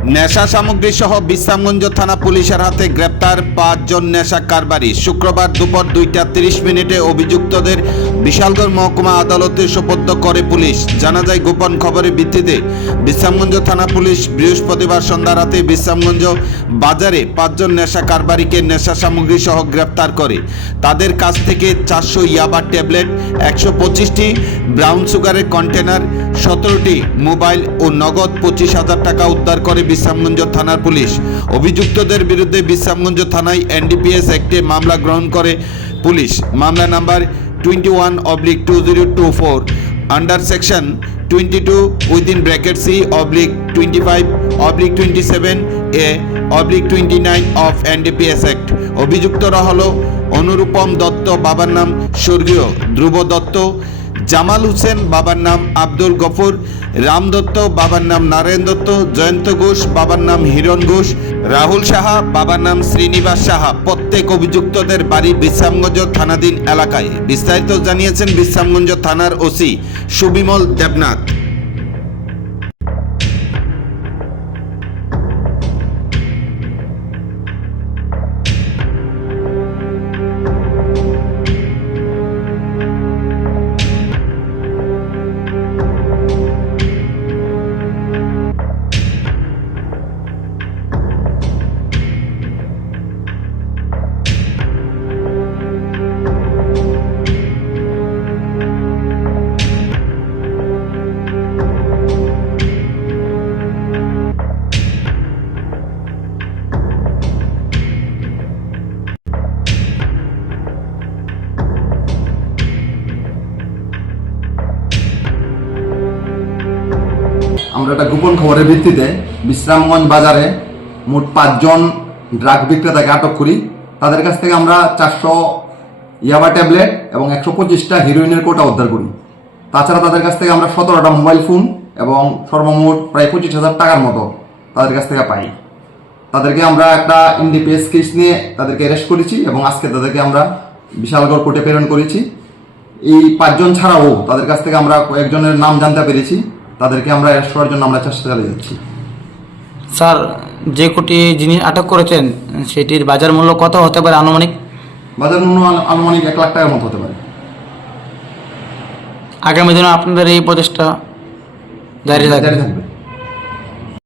নেশা সামগ্রী সহ বিশ্রামগঞ্জ থানা পুলিশের হাতে গ্রেপ্তার ৫ জন নেশা কারবারি। শুক্রবার দুপুর 2:30 অভিযুক্তদের বিশালগড় মহকুমা আদালতে সোপর্দ করে পুলিশ। জানা যায়, গোপন খবরের ভিত্তিতে বিশ্রামগঞ্জ থানা পুলিশ বৃহস্পতিবার সন্ধ্যা রাতে বিশ্রামগঞ্জ বাজারে ৫ জন নেশা কারবারিকে নেশা সামগ্রী সহ গ্রেপ্তার করে। তাদের কাছ থেকে 400 ইয়াবা ট্যাবলেট, 125টি ব্রাউন সুগারের কন্টেনার, 17টি মোবাইল ও নগদ 25,000 টাকা উদ্ধার করে বিশ্রামগঞ্জ থানার পুলিশ। অভিযুক্তদের বিরুদ্ধে বিশ্রামগঞ্জ থানায় এনডিপিএস অ্যাক্টে মামলা গ্রহণ করে পুলিশ। মামলা number 21/2024 under section 22(C)(25)(27)(29) of NDPS act. অভিযুক্তরা হলো অনুরূপম দত্ত, বাবার নাম স্বর্গীয় ধ্রুব দত্ত; জামাল হোসেন, বাবার নাম আব্দুল গফুর; রাম দত্ত, বাবার নাম নারায়ণ দত্ত; জয়ন্ত ঘোষ, বাবার নাম হিরণ ঘোষ; রাহুল সাহা, বাবার নাম শ্রীনিবাস সাহা। প্রত্যেক অভিযুক্তদের বাড়ি বিশ্রামগঞ্জ থানাধীন এলাকায়। বিস্তারিত জানিয়েছেন বিশ্রামগঞ্জ থানার ওসি সুবিমল দেবনাথ। আমরা একটা গোপন খবরের ভিত্তিতে বিশ্রামগঞ্জ বাজারে মোট 5 জন ড্রাগ বিক্রেতাকে আটক করি। তাদের কাছ থেকে আমরা 400 ইয়াবা ট্যাবলেট এবং 125টা হিরোইনের কোটা উদ্ধার করি। তাছাড়া তাদের কাছ থেকে আমরা 17টা মোবাইল ফোন এবং সর্বমোট প্রায় 25,000 টাকার মতো তাদের কাছ থেকে পাই। তাদেরকে আমরা একটা এনডিপিএস কেস নিয়ে তাদেরকে অ্যারেস্ট করেছি এবং আজকে তাদেরকে আমরা বিশালগড় কোর্টে প্রেরণ করেছি। এই 5 জন ছাড়াও তাদের কাছ থেকে আমরা কয়েকজনের নাম জানতে পেরেছি। তাদেরকে আমরা অ্যারেস্ট করার জন্য আমরা চেষ্টা চালিয়ে যাচ্ছি। স্যার, যে কোটি জিনিস আটক করেছেন সেটির বাজার মূল্য কত হতে পারে আনুমানিক? বাজার মূল্য আনুমানিক 1 লাখ টাকার মতো হতে পারে। আগামী দিনে আপনাদের এই প্রচেষ্টা জারি থাকবে।